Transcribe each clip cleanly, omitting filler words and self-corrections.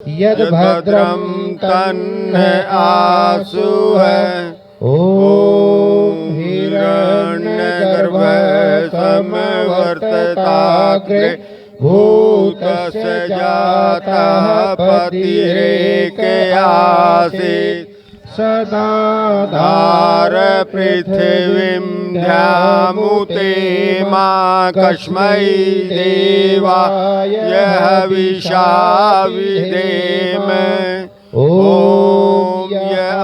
यद भद्रम तन्न आसु है। ओम हिरण्यगर्भ समवर्तताग्रे भूतस्य जातः पतिरेकयासीत् सदा धार पृथिवीं ध्यामुते मा कस्मै देवाय हविषा विधेम। ओम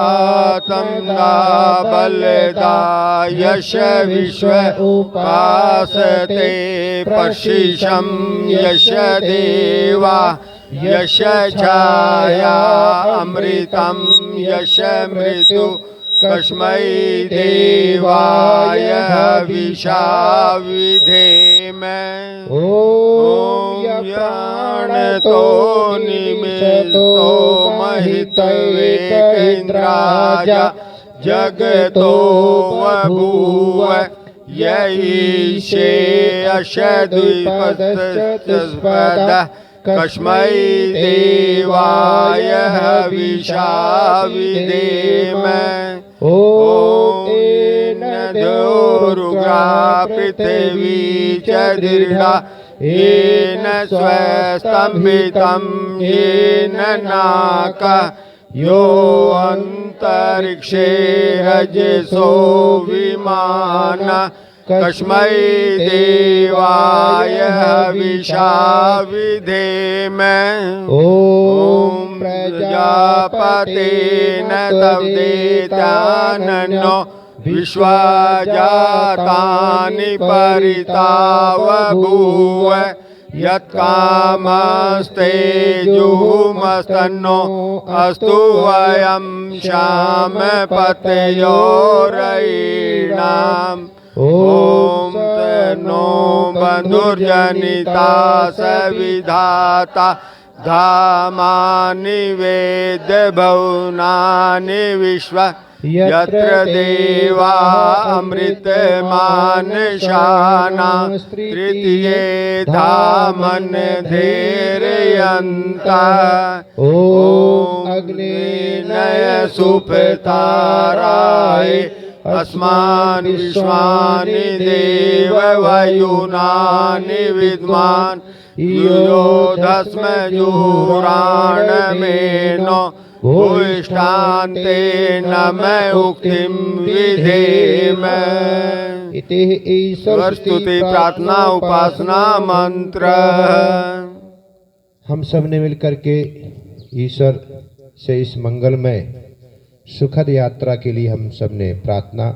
आत्मदा बलदा यश विश्व उपासते पशिषं यश देवा यश छाया अमृतं यश मृत्यु कस्मै देवाय हविषा विधेम। ओम प्राणतो निमिषतो महितवेकेन्द्राजा जगतो बभूव यईशे अशद्विपदः कस्मै देवाय हविषा विधेम। ओम येन द्यौरुग्रा पृथिवी च दृढा येन स्वस्तम्भितं येन नाकः यो अन्तरिक्षे रजसो विमानः कस्मै देवाय हविषा विधेम। ओम प्रजापतेन तवदेताननो विश्वजातानि परितावभूव यत्कामस्ते जुहुमस्तन्नो अस्तु वयं श्यामपतयोरयीणाम्। ओम तन्नो बन्धुर्जनिता सविधाता धामानि वेद भुवनानि विश्व यत्र देवा अमृतमानशाना तृतीये धामन धैर्यन्ता। ओम अग्नेनय सुपताराय अस्मान् विश्वानि देव वयुनानि विद्वान् योधस्म जुहुराणमेनो भूष्टान्ते नमः उक्तिं विधेम। इति ईश्वर स्तुति प्रार्थना उपासना मंत्र। हम सब ने मिलकर के ईश्वर से इस मंगलमय सुखद यात्रा के लिए हम सब ने प्रार्थना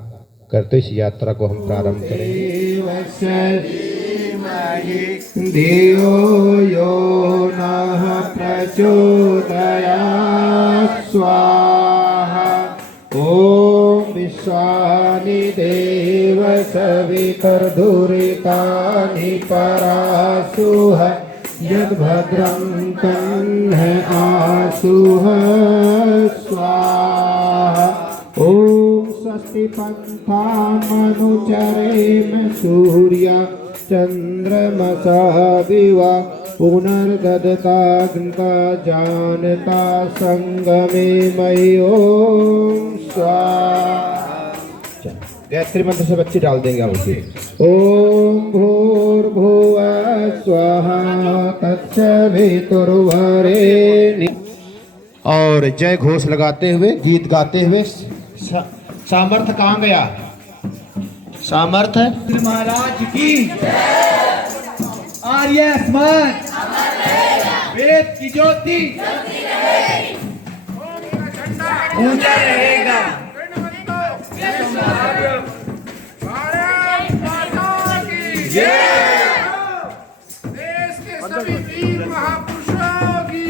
करते इस यात्रा को हम प्रारंभ करेंगे। देवो यो नः प्रचोदयात् स्वाहा। ओम विश्वानि देव सवितर्धुरितानि परासुः यद्भद्रं तन्न आसुः स्वाहा। ओम स्वस्ति पंथामनुचरेम सूर्य चंद्रमसा दिवा पुनर्ददताग्नता जानता संगमे मयि। ओम स्वाहा। गायत्री मंत्र से बच्चे डाल देंगे आप उसे। ओम भूर्भुवः स्वाहा तत्सवितुर्वरेण्यं। और जय घोष लगाते हुए गीत गाते हुए सामर्थ्य कहाँ गया? सामर्थ्य महाराज की आर्य स्मरण वेद की ज्योति ऊंचा रहेगा। देश के सभी वीर महापुरुषों की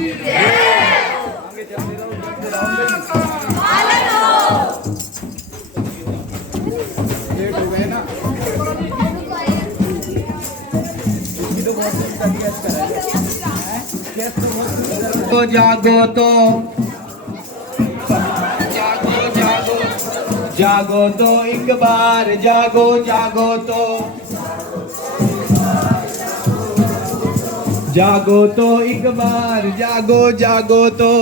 तो जागो तो जागो तो एक बार जागो जागो तो एक बार, जागो जागो तो।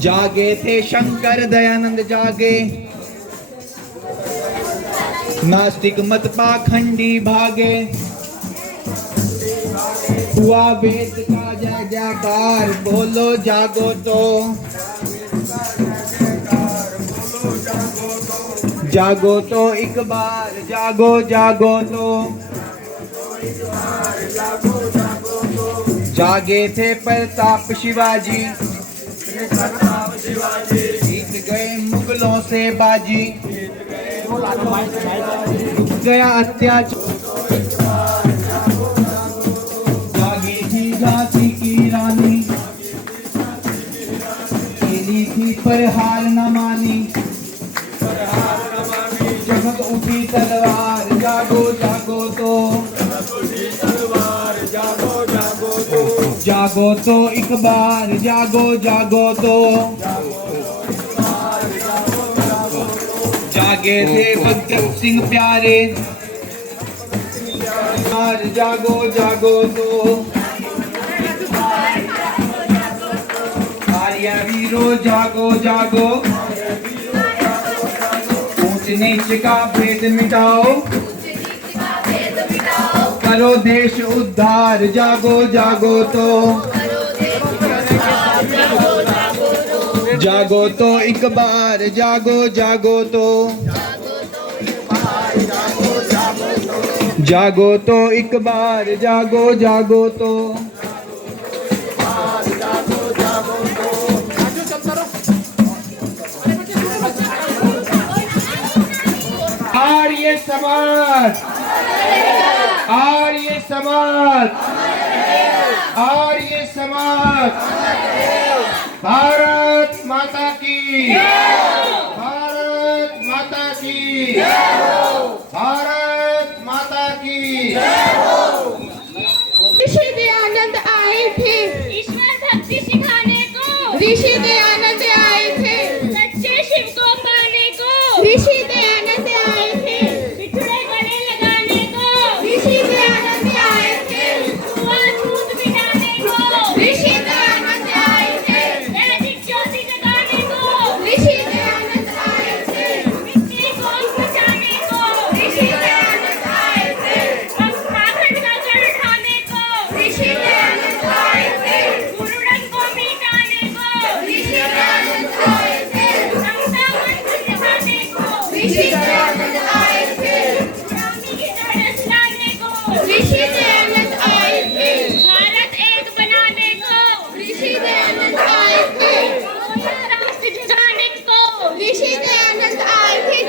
जागे थे शंकर दयानंद जागे, नास्तिक मत पाखंडी भागे। हुआ वेद का जय जयकार, बोलो जागो तो। जागो तो एक बार, जागो जागो तो। जागे थे प्रताप शिवाजी, जीत गए मुगलों से बाजी। गया अत्याचार, जागी थी झांसी की रानी, खेली थी पर हार न मानी। चमक उठी तलवार, जागो जागो तो। जागो तो एक बार, जागो जागो तो। जागे थे भगत सिंह प्यारे, जागो जागो तो। आर्य वीरो जागो जागो, ऊंच नीच का भेद मिटाओ। करो देश उद्धार, जागो जागो तो। जागो तो एक बार, जागो जागो तो। जागो तो एक बार, जागो जागो तो। आर्य समाज, आर्य समाज, आर्य समाज। भारत माता की, भारत माता की, भारत माता की। ऋषि दयानंद आए थे ईश्वर भक्ति सिखाने को, ऋषि दयानंद आए थे सच्चे शिव को पाने को, ऋषि दयानंद आए थे बिछड़े गले लगाने को, ऋषि दयानंद आए थे छूत मिटाने को, ऋषि दयानंद आए थे वैदिक ज्योति जगाने को, ऋषि दयानंद आए थे मिट्टी को बचाने को, ऋषि दयानंद आए थे पाखंड का जड़ उठाने को, ऋषि दयानंद आए थे कुरुड़न को मिटाने को, ऋषि दयानंद आए थे समता मंत्र जगाने को, ऋषि दयानंद आए थे गुलामी की जड़ लाने को, ऋषि दयानंद आए थे भारत एक बनाने को, ऋषि दयानंद आए थे राष्ट्र जगाने को, ऋषि दयानंद आए थे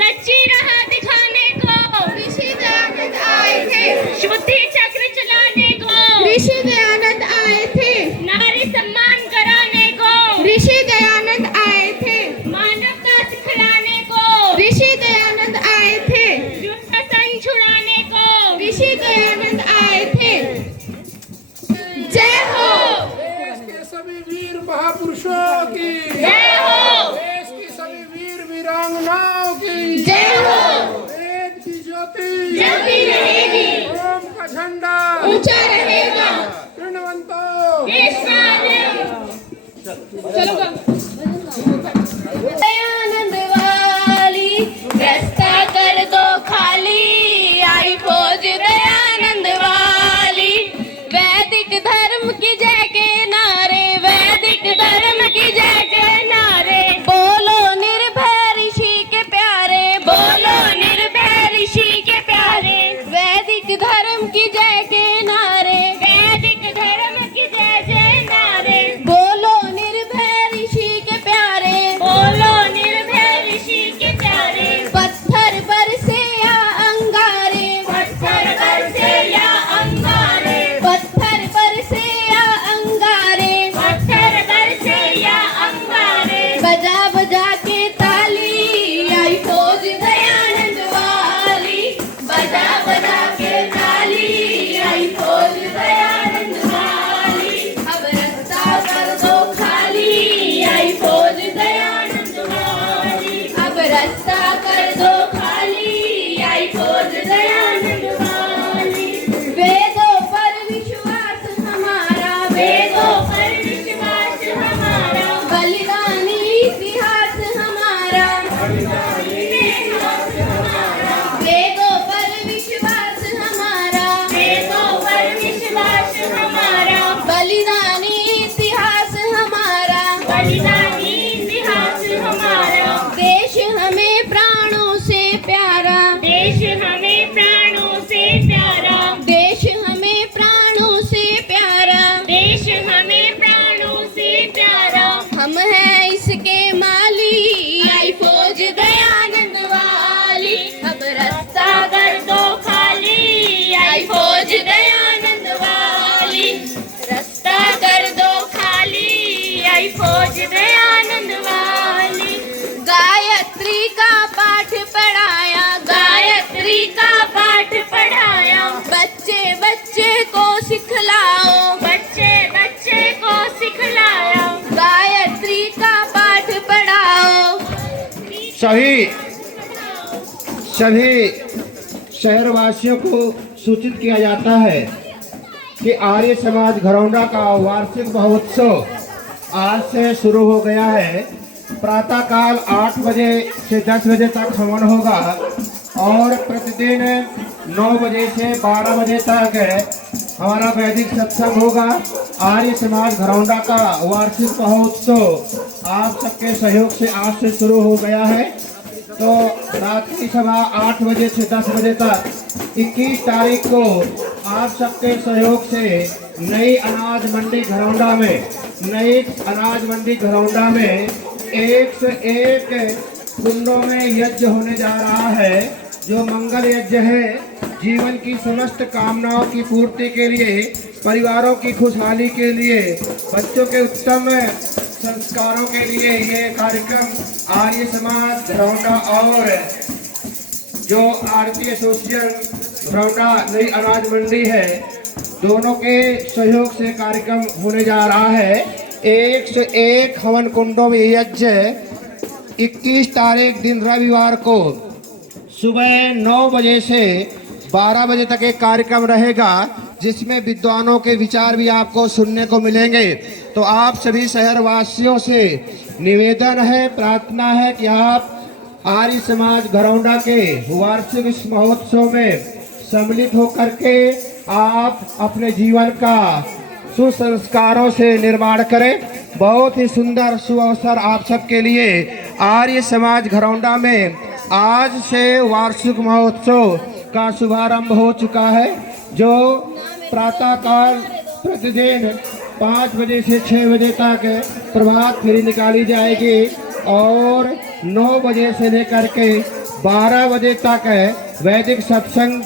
सच्ची राह दिखाने को, ऋषि दयानंद आए थे शुद्धि चक्र चलाने को, ऋषि दयानंद आए थे नारी सम्मान कराने को, ऋषि दयानंद आए थे मानवता सिखलाने को, ऋषि दयानंद आए थे दुशासन छुड़ाने को, ऋषि दयानंद आए थे। जय हो देश के सभी वीर महापुरुषों की, जय हो, देश की सभी वीर वीरांगनाओं की, जय हो वेद की ज्योति जलती रहेगी, ओम का झंडा ऊंचा रहेगा। तृणवंतो दयानंद वाली रास्ता कर दो खाली, आई फौज दयानंद वाली। वैदिक धर्म की जय के नारे, वैदिक धर्म की जय के नारे। बोलो निर्भय ऋषि के प्यारे, बोलो निर्भय ऋषि के प्यारे। वैदिक धर्म की जय के नारे, वैदिक धर्म की जय जय नारे, बोलो निर्भय ऋषि के प्यारे। बोलो निर्भय ऋषि के प्यारे, पत्थर बरसे या अंगारे, पत्थर बरसे या अंगारे, पत्थर बरसे या अंगारे। रास्ता कर दो खाली आई फौज दयानंद वाली। गायत्री का पाठ पढ़ाया, गायत्री का पाठ पढ़ाया, बच्चे बच्चे को सिखलाओ, बच्चे बच्चे को सिखलाया। गायत्री का पाठ पढ़ाओ। सभी शहरवासियों को सूचित किया जाता है कि आर्य समाज घरौंडा का वार्षिक महोत्सव आज से शुरू हो गया है। प्रातःकाल 8 बजे से 10 बजे तक हवन होगा और प्रतिदिन 9 बजे से 12 बजे तक हमारा वैदिक सत्संग होगा। आर्य समाज घरौंडा का वार्षिक महोत्सव आप सबके सहयोग से आज से शुरू हो गया है। तो रात्रि सभा 8 बजे से 10 बजे तक 21 तारीख को आप सबके सहयोग से नई अनाज मंडी घरौंडा में एक से एक कुंडों में यज्ञ होने जा रहा है, जो मंगल यज्ञ है। जीवन की समस्त कामनाओं की पूर्ति के लिए, परिवारों की खुशहाली के लिए, बच्चों के उत्तम संस्कारों के लिए ये कार्यक्रम आर्य समाज घरौंडा और जो आरती एसोसिएशन घरौंडा नई अनाज मंडी है, दोनों के सहयोग से कार्यक्रम होने जा रहा है। 101 हवन कुंडों में यज्ञ 21 तारीख दिन रविवार को सुबह 9 बजे से 12 बजे तक एक कार्यक्रम रहेगा, जिसमें विद्वानों के विचार भी आपको सुनने को मिलेंगे। तो आप सभी शहरवासियों से निवेदन है, प्रार्थना है कि आप आर्य समाज घरौंडा के वार्षिक इस महोत्सव में सम्मिलित होकर के आप अपने जीवन का सुसंस्कारों से निर्माण करें। बहुत ही सुंदर सुअवसर आप सबके लिए। आर्य समाज घरौंडा में आज से वार्षिक महोत्सव का शुभारंभ हो चुका है, जो प्रातःकाल प्रतिदिन 5 बजे से 6 बजे तक प्रभात फेरी निकाली जाएगी और 9 बजे से लेकर के 12 बजे तक वैदिक सत्संग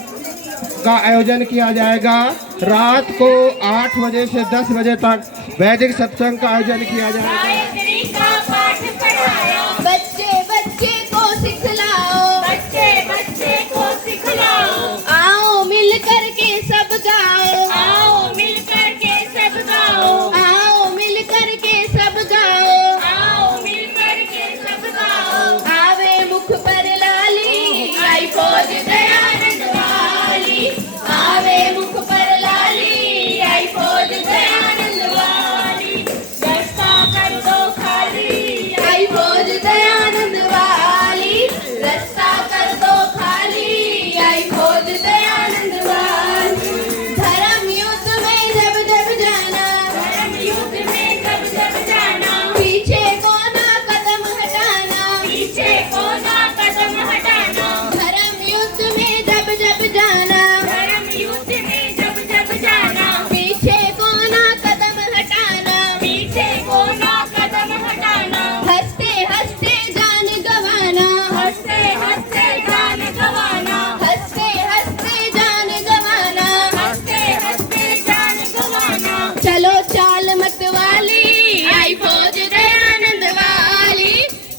का आयोजन किया जाएगा। रात को 8 बजे से 10 बजे तक वैदिक सत्संग का आयोजन किया जाएगा। गायत्री का पाठ पढ़ाया, बच्चे बच्चे को सिखलाओ, बच्चे बच्चे को सिखलाओ। आओ मिल कर के सब गाओ, आओ मिल कर के सब गाओ, आओ मिल कर के सब गाओ। आओ मिल कर के सब गाओ। आवे मुख पर लाली आई फौज दयानंद वाली, आवे मुख पर लाली आई फौज दयानंद वाली। रास्ता कर दो खाली आई फौज दयानंद वाली, रास्ता कर दो खाली आई फौज दयानंद वाली। धर्म युद्ध में जब जब जाना, धर्म युद्ध में जब जब जाना, पीछे को ना कदम हटाना, पीछे को ना कदम हटाना। धर्म युद्ध में जब जब जाना, धर्म युद्ध में जब जब जाना, पीछे को ना कदम हटाना, पीछे को ना कदम हटाना। हंसते हंसते जान गवाना, हंसते हंसते जान गवाना, हंसते हंसते जान गवाना। हंसते हंसते जान गवाना। चलो चाल मत वाली आई फौज दयानंद वाली,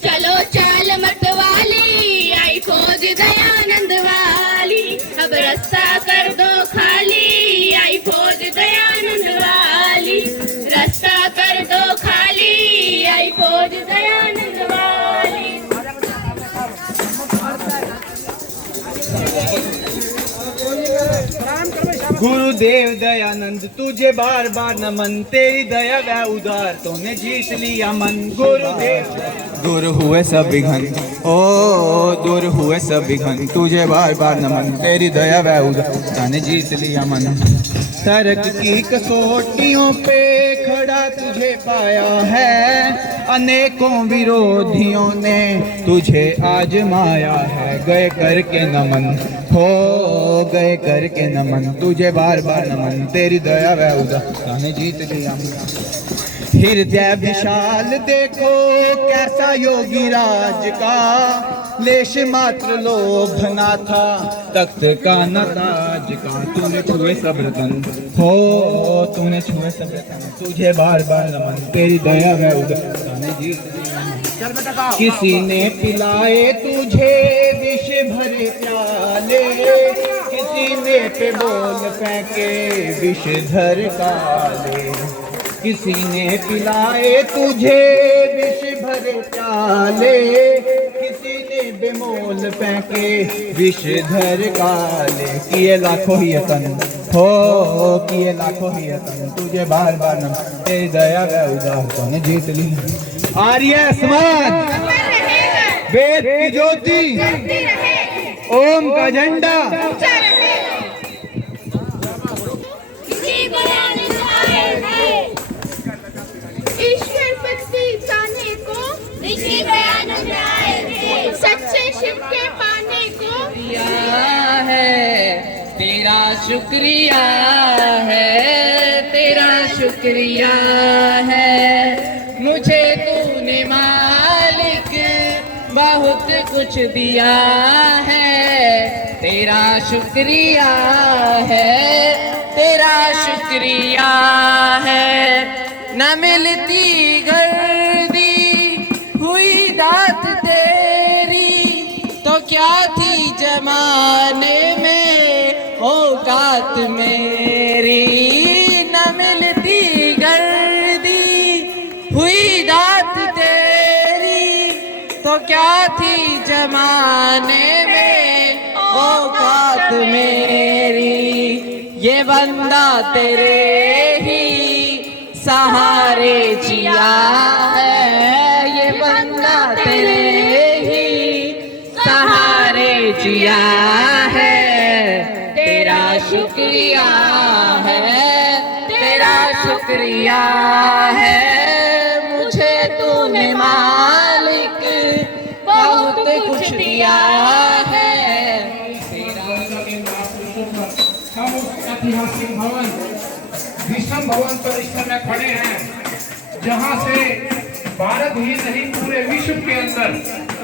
चलो चाल मत वाली आई फौज दयानंद वाली। अब रास्ता कर दो खाली आई फौज दयानंद वाली, रास्ता कर दो खाली आई फौज दयानंद वाली। गुरुदेव दयानंद तुझे बार बार नमन, तेरी दया वह उदार तूने जीत लिया मन। गुरुदेव दूर हुए सब विघन, ओ दूर हुए सब विघन, तुझे बार बार नमन, तेरी दया वह उदार तूने जीत लिया मन। तर्क की कसौटियों पे खड़ा तुझे पाया है, अनेकों विरोधियों ने तुझे आजमाया है। गए करके नमन हो गए करके नमन तुझे बार बार नमन, तेरी दया व उदार ने जीत लिया मन। हृदय विशाल देखो कैसा योगी राज का, लेश मात्र लोभ न था तख्त का न ताज का। तूने छुए सब रतन हो, तूने छुए सब रतन, तुझे बार बार नमन, तेरी दया है उदार ने जीत लिया। किसी ने पिलाए तुझे विष भरे प्याले, किसी ने पे बोल फेंके विषधर काले। किसी ने पिलाए तुझे विष भरे प्याले, किसी ने बेमोल फेंके विषधर काले। किए लाखों ही यतन हो, किए लाखों ही यतन, तुझे बार बार नम, तेरी दया व उदार ने जीत ली। आर्य समाज वेद की ज्योति, ओम का झंडा, ईश्वर भक्ति जाने को ऋषि दयानंद आए थे, सच्चे शिव के पाने को दिया है, तेरा शुक्रिया है, तेरा शुक्रिया है। मुझे तूने मालिक बहुत कुछ दिया है, तेरा शुक्रिया है, तेरा शुक्रिया है। न मिलती गर्दी हुई दात तेरी, तो क्या थी जमाने में औकात मेरी। न मिलती गर्दी हुई दात तेरी, तो क्या थी जमाने में औकात मेरी। ये बंदा तेरे ही सहारे जिया है, ये बंदा तेरे ही सहारे जिया है। तेरा शुक्रिया है, तेरा शुक्रिया है। मुझे तूने मालिक बहुत कुछ दिया है। हम उस ऐतिहासिक भवन विश्व भवन पर इस समय खड़े हैं, जहां से भारत ही नहीं पूरे विश्व के अंदर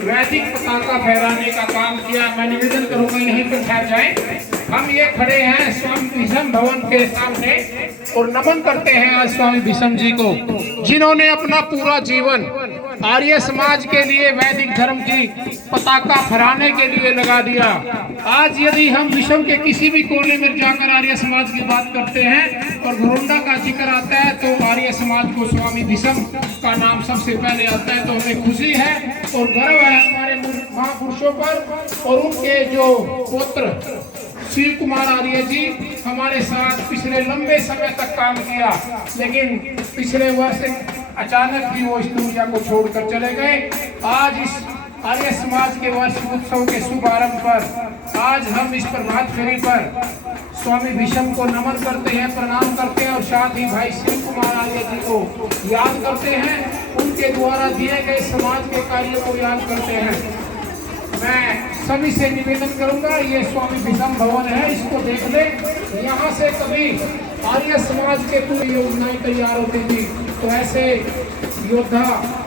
वैदिक पताका फहराने का काम किया। मैं निवेदन करूंगा यहीं पर ठहर जाए। हम ये खड़े हैं स्वामी विषम भवन के सामने और नमन करते हैं आज स्वामी विषम जी को, जिन्होंने अपना पूरा जीवन आर्य समाज के लिए वैदिक धर्म की पताका फहराने के लिए लगा दिया। आज यदि हम विश्व के किसी भी कोने में जाकर आर्य समाज की बात करते हैं और घरोंडा का जिक्र आता है तो आर्य समाज को स्वामी विषम का नाम सबसे पहले आता है। तो हमें खुशी है और गर्व है हमारे महापुरुषों पर। और उनके जो पुत्र शिव कुमार आर्य जी हमारे साथ पिछले लंबे समय तक काम किया, लेकिन पिछले वर्ष अचानक ही वो इस दुनिया को छोड़कर चले गए। आज इस आर्य समाज के वार्षिक उत्सव के शुभारंभ पर आज हम इस प्रभात फेरी पर स्वामी विषम को नमन करते हैं, प्रणाम करते हैं और साथ ही भाई शिव कुमार आर्य जी को याद करते हैं, उनके द्वारा दिए गए समाज के कार्यों को याद करते हैं। मैं सभी से निवेदन करूंगा, ये स्वामी विषम भवन है, इसको देख ले। यहाँ से कभी आर्य समाज के पूरी योजनाएं तैयार होती थी, तो ऐसे योद्धा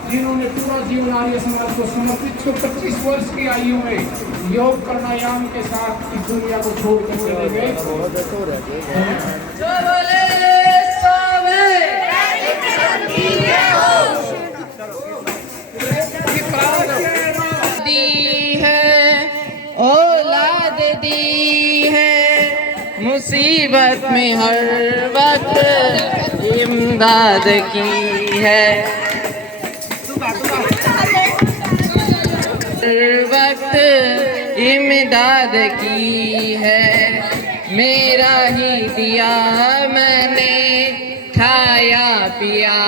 जिन्होंने पूरा जीवन आर्य समाज को समर्पित 125 वर्ष की आयु में योग प्राणायाम के साथ इस दुनिया को छोड़ कर चले गए। औलाद दी है, मुसीबत में हर वक्त इमदाद की है। हर वक्त इमदाद की है, मेरा ही दिया मैंने खाया पिया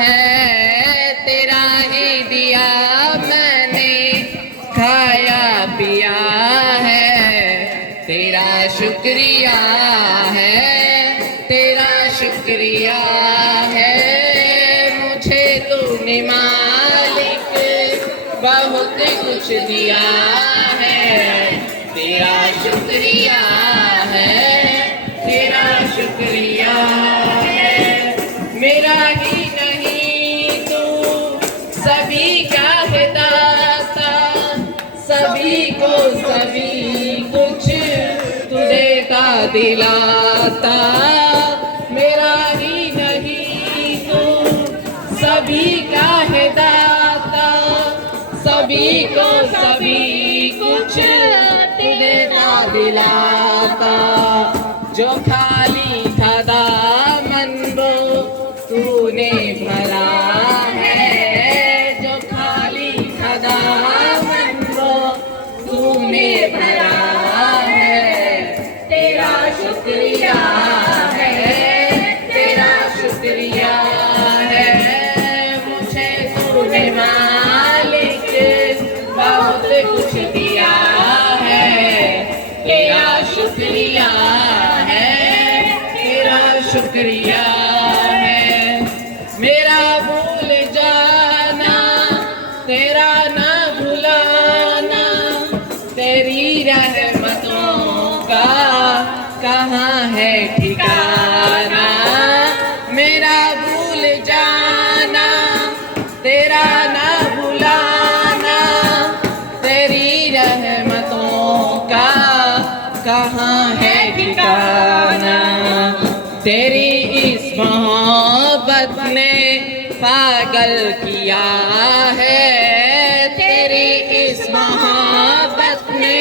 है। तेरा ही दिया मैंने खाया पिया है। तेरा शुक्रिया है, तेरा शुक्रिया है। मुझे तूने मालिक बहुत कुछ दिया है। तेरा शुक्रिया है, तेरा शुक्रिया है। मेरा ही नहीं तू सभी का है दाता, सभी को सभी कुछ तू देता दिलाता। मेरा ही नहीं तू सभी का है दाता, सभी को सभी कुछ तू देता दिलाता। जो खाली था दामन वो तूने भरा है, जो खाली था दामन वो तूने भरा है। तेरा शुक्रिया है, तेरा शुक्रिया है। मुझे तूने मालिक बहुत कुछ दिया है, तेरा शुक्रिया है, तेरा शुक्रिया है। मेरा भूल जाना तेरा ना भुलाना, तेरी रहमतों का कहाँ है ठिकाना। मेरा भूल जाना तेरा ना भुलाना, तेरी रहमतों का कहाँ है ठिकाना। तेरी इस मोहब्बत ने पागल किया है, तेरी इस मोहब्बत ने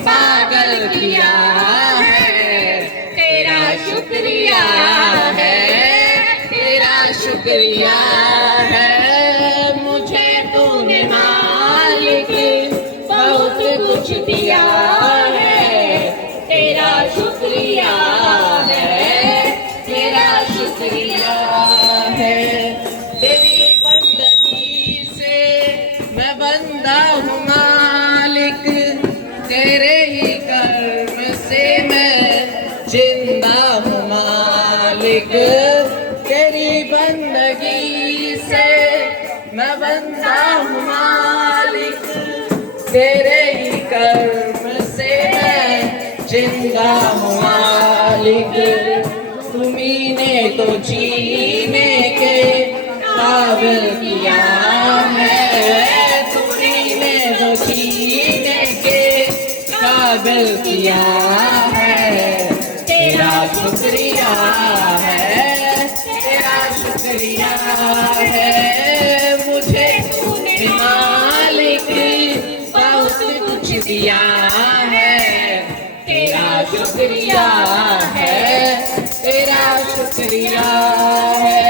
पागल किया है। तेरा शुक्रिया है, तेरा शुक्रिया है। मुझे तूने मालिक बहुत कुछ दिया है, तेरा शुक्रिया है, तेरा शुक्रिया है। तेरी बंदगी से मैं बंदा हूँ मालिक, तेरे ही कर्म से मैं जिंदा हूँ मालिक। तेरी बंदगी से मैं बंदा हूँ मालिक, तेरे ही कर्म से मैं जिंदा हूँ मालिक। तुम्ही ने तो जीने के काबिल किया है, तुम्ही ने तो जीने के काबिल किया है। तेरा शुक्रिया है, तेरा शुक्रिया है। मुझे तूने मालिक बहुत कुछ दिया है, तेरा शुक्रिया है, तेरा शुक्रिया है।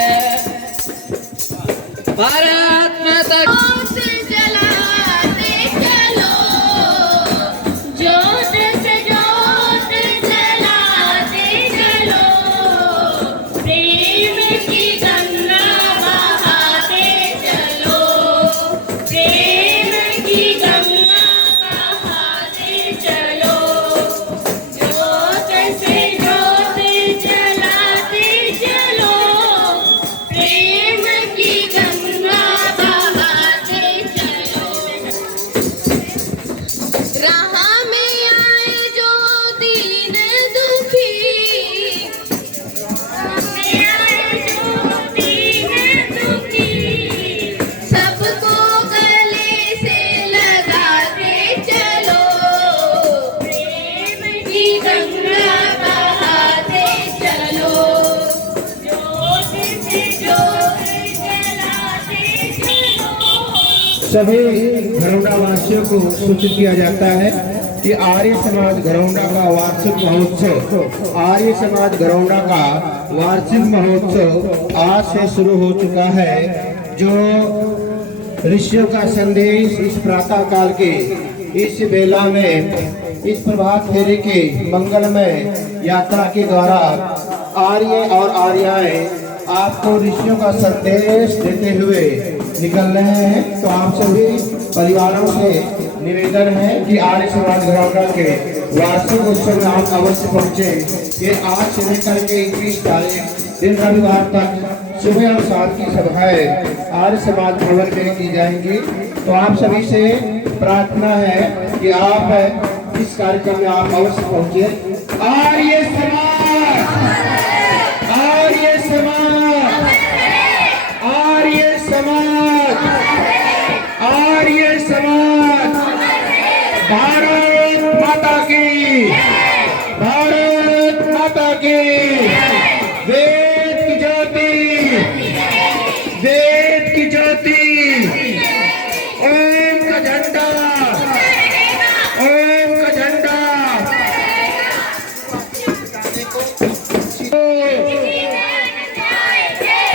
भारत माता जोत जलाते चलो, जोत से जोत जलाते चलो, प्रेम की गंगा बहाते चलो, प्रेम की गंगा बहाते चलो। जोत से जोत जलाते चलो, प्रेम की गंगा बहाते चलो। राह में आए जो दीन दुखी, राह में आए जो दीन दुखी, सबको गले से लगाते चलो, प्रेम की गंगा बहाते चलो। जोत से जोत जलाते चलो। सभी घरौंडा वासियों को सूचित किया जाता है कि आर्य समाज घरौंडा का वार्षिक महोत्सव, आर्य समाज घरौंडा का वार्षिक महोत्सव आज से शुरू हो चुका है। जो ऋषियों का संदेश इस प्रातः काल के इस बेला में, इस प्रभात फेरे के मंगलमय यात्रा के द्वारा आर्य और आर्याएं आपको ऋषियों का संदेश देते हुए निकल रहे हैं। तो आप सभी परिवारों से निवेदन है कि आर्य समाज घरौंडा के वार्षिक उत्सव में आप अवश्य पहुंचे। ये आज से लेकर के 21 तारीख दिन रविवार तक सुबह और शाम की सभाएं आर्य समाज भवन में की जाएंगी। तो आप सभी से प्रार्थना है कि आप इस कार्यक्रम में आप अवश्य पहुंचे। आर्य समाज, आर्य समाज, आर्य समाज, आर्य समाज, भारत माता की, भारत माता की, वेद की ज्योति, वेद की ज्योति, ओम का झंडा, ओम का झंडा,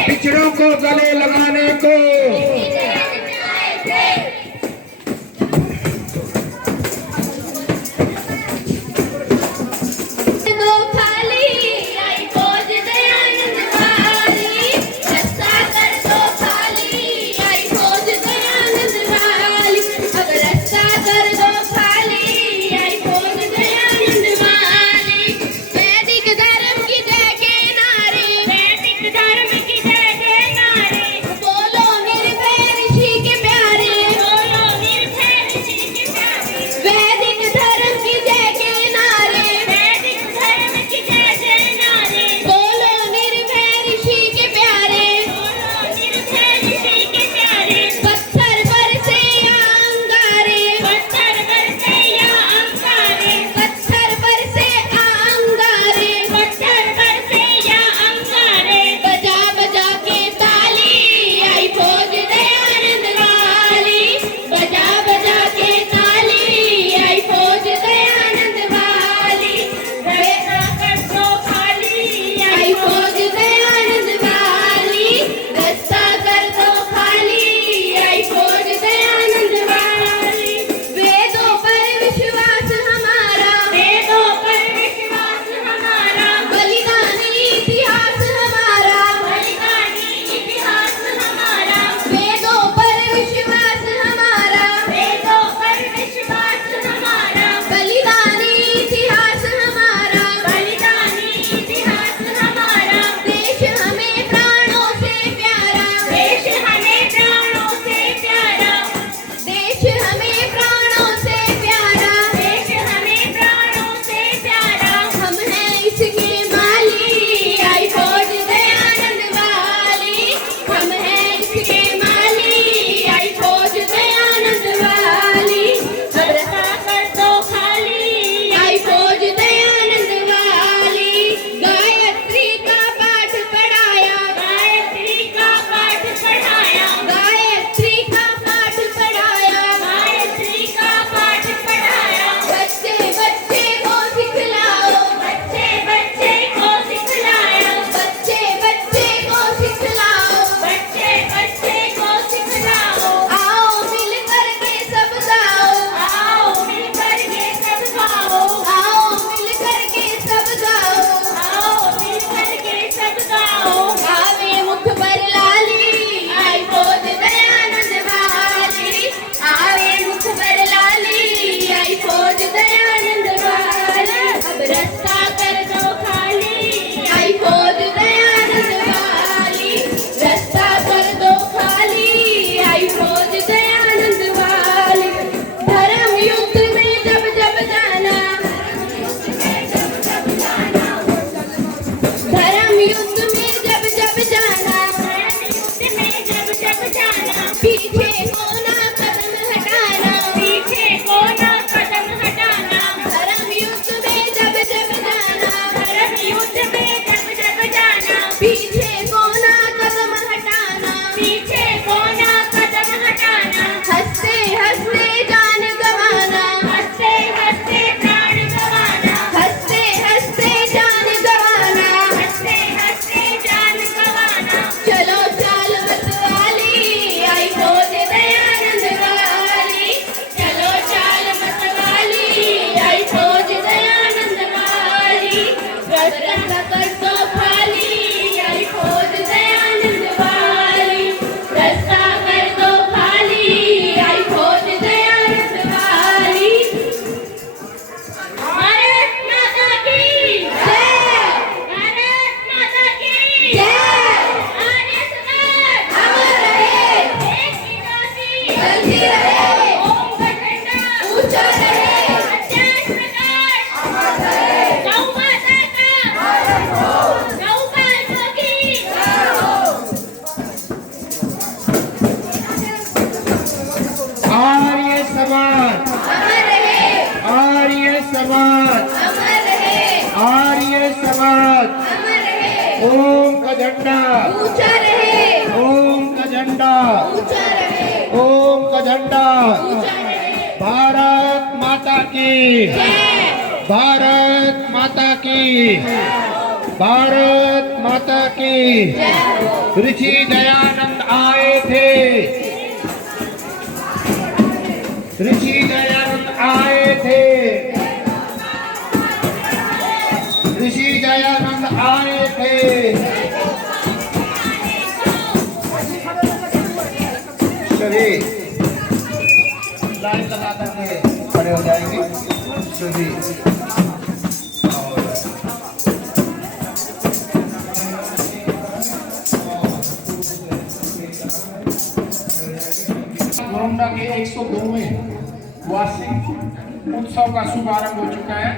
पिछड़ों को गले लगाने को, दो खाली आई फौज दयानंद वाली, रास्ता कर दो खाली आई फौज दयानंद वाली, अब रास्ता कर दो खाली आई फौज दयानंद वाली। वैदिक धर्म की जय के नारे, वैदिक धर्म की जय के नारे, बोलो ओम का झंडा, ऊंचा रहे, ओम का झंडा, ऊंचा रहे, ओम का झंडा। ऊंचा रहे। भारत माता की, जय, भारत माता की, भारत माता की। ऋषि दयानंद आए थे, ऋषि दयानंद आए थे, ऋषि दयानंद आए थे। सभी लाइन लगा करके खड़े हो जाएंगे सभी। घोरंडा के 102वें वार्षिक उत्सव का शुभारंभ हो चुका है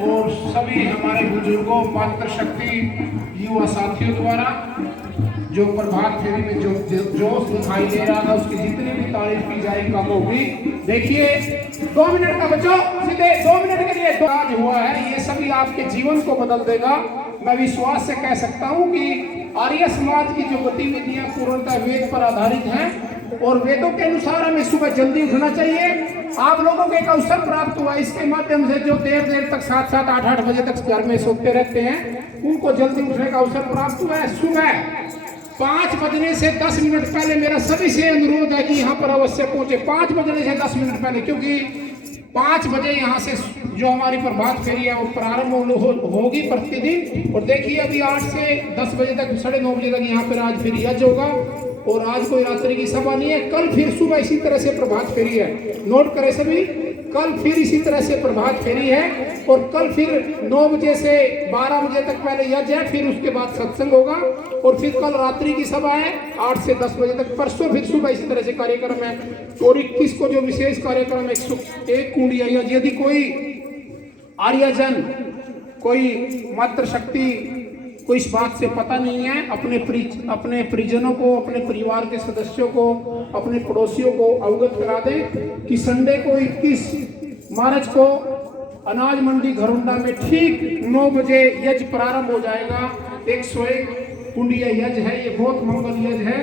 और सभी हमारे बुजुर्गों, मातृशक्ति, युवा साथियों द्वारा जो प्रभात फेरी में जो जोश दिखाई दे रहा था, उसकी जितनी भी तारीफ की जाए कम होगी। देखिए 2 मिनट का बच्चों, सीधे 2 मिनट के लिए आज हुआ है, ये सभी आपके जीवन को बदल देगा। मैं विश्वास से कह सकता हूँ कि आर्य समाज की जो गतिविधियां पूर्णतः वेद पर आधारित हैं और वेदों के अनुसार हमें सुबह जल्दी उठना चाहिए। आप लोगों को एक अवसर प्राप्त हुआ, इसके माध्यम से जो देर तक 7-7, 8-8 बजे तक घर में सोते रहते हैं, उनको जल्दी उठने का अवसर प्राप्त हुआ है। सुबह 5 बजने से 10 मिनट पहले मेरा सभी से अनुरोध है कि यहाँ पर अवश्य पहुंचे। 5 बजने से 10 मिनट पहले, क्योंकि 5 बजे यहाँ से जो हमारी प्रभात फेरी है वो प्रारंभ होगी प्रतिदिन। और देखिए अभी 8 से 10 बजे तक, 9:30 बजे तक यहाँ पर आज फेरी यज्ञ होगा और आज कोई रात्रि की सभा नहीं है। कल फिर सुबह इसी तरह से प्रभात फेरी है, नोट करें सभी, कल फिर इसी तरह से प्रभात फेरी है और कल फिर 9 बजे से 12 बजे तक पहले यज्ञ है, फिर उसके बाद सत्संग होगा और फिर कल रात्रि की सभा है 8 से 10 बजे तक। परसों फिर सुबह इसी तरह से कार्यक्रम है और 21 को जो विशेष कार्यक्रम 101 कुंडिया यज्ञ। यदि कोई आर्यजन, कोई मातृशक्ति को इस बात से पता नहीं है, अपने परिजनों को, अपने परिवार के सदस्यों को, अपने पड़ोसियों को अवगत करा दें कि संडे को 21 मार्च को अनाज मंडी घरोंडा में ठीक 9 बजे यज्ञ प्रारंभ हो जाएगा। 101 कुंडिया यज्ञ है, ये बहुत मंगल यज्ञ है।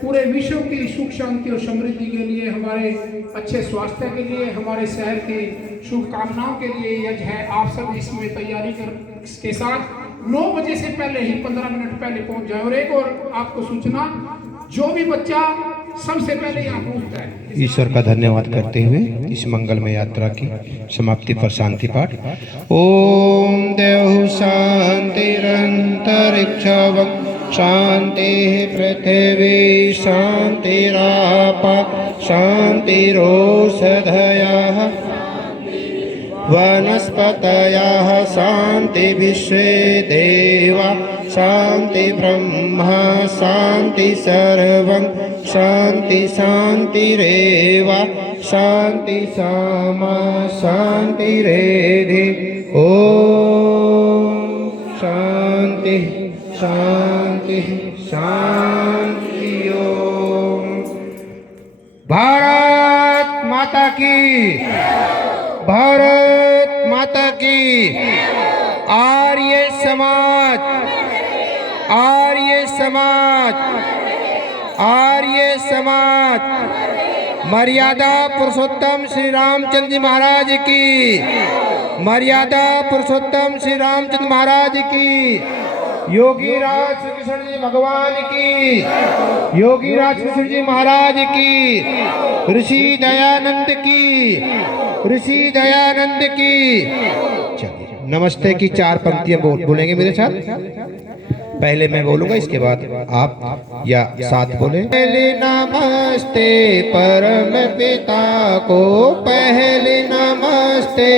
पूरे विश्व की सुख शांति और समृद्धि के लिए, हमारे अच्छे स्वास्थ्य के लिए, हमारे शहर की शुभकामनाओं के लिए यज्ञ है। आप सब इसमें तैयारी के साथ 9 बजे से पहले ही 15 मिनट पहले पहुंच जाए। और एक और आपको सूचना, जो भी बच्चा सबसे पहले यहाँ पहुंचता है, ईश्वर का धन्यवाद करते हुए इस मंगलमय यात्रा की समाप्ति पर शांति पाठ। ओम देव शांतिरंतरिक्षं शांति पृथिवी शांतिराप शांतिरोषधयः वनस्पतयः शांति विश्वे देवा शांति ब्रह्म शांति सर्वं शांति शांतिरेव शांति सामा शांतिरेधि। ओम शांति शांति शांति। ओम भारत माता की, भारत माता की। आर्य समाज, आर्य समाज, आर्य समाज, मर्यादा पुरुषोत्तम श्री रामचंद्र जी महाराज की, मर्यादा पुरुषोत्तम श्री रामचंद्र महाराज की, योगी राज श्री कृष्ण जी भगवान की, योगी राज कृष्ण जी महाराज की, ऋषि दयानंद की, ऋषि दयानंद की। चलिए नमस्ते की 4 पंक्तियां बोलेंगे मेरे साथ। पहले मैं बोलूंगा, इसके बाद आप या साथ बोले। पहले नमस्ते परम पिता को, पहले नमस्ते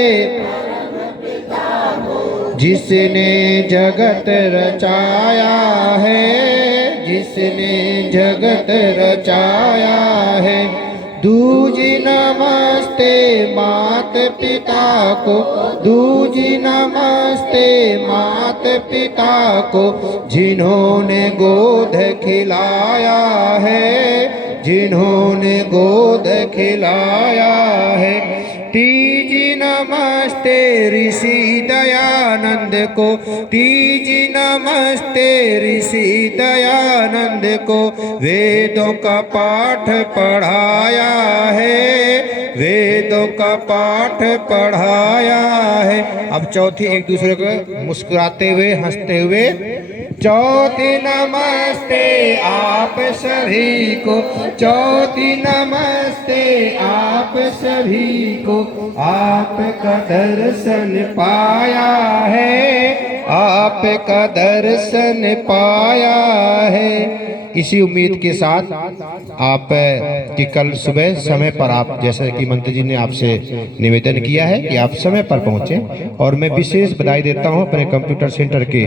जिसने जगत रचाया है, जिसने जगत रचाया है। दूजी नमस्ते मात पिता को, दूजी नमस्ते मात पिता को जिन्होंने गोद खिलाया है, जिन्होंने गोद खिलाया है। तीजी नमस्ते ऋषि दयानंद को, तीजी नमस्ते ऋषि दयानंद को। वेदों का पाठ पढ़ाया है, वेदों का पाठ पढ़ाया है। अब चौथी एक दूसरे को मुस्कुराते हुए हंसते हुए। चौथी नमस्ते आप सभी को, चौथी नमस्ते आप सभी को। आपका दर्शन पाया है, आपका दर्शन पाया है। इसी उम्मीद के साथ आप कि कल सुबह समय पर आप, जैसे कि मंत्री जी ने आपसे निवेदन किया है कि आप समय पर पहुंचे, और मैं विशेष बधाई देता हूं अपने कंप्यूटर सेंटर के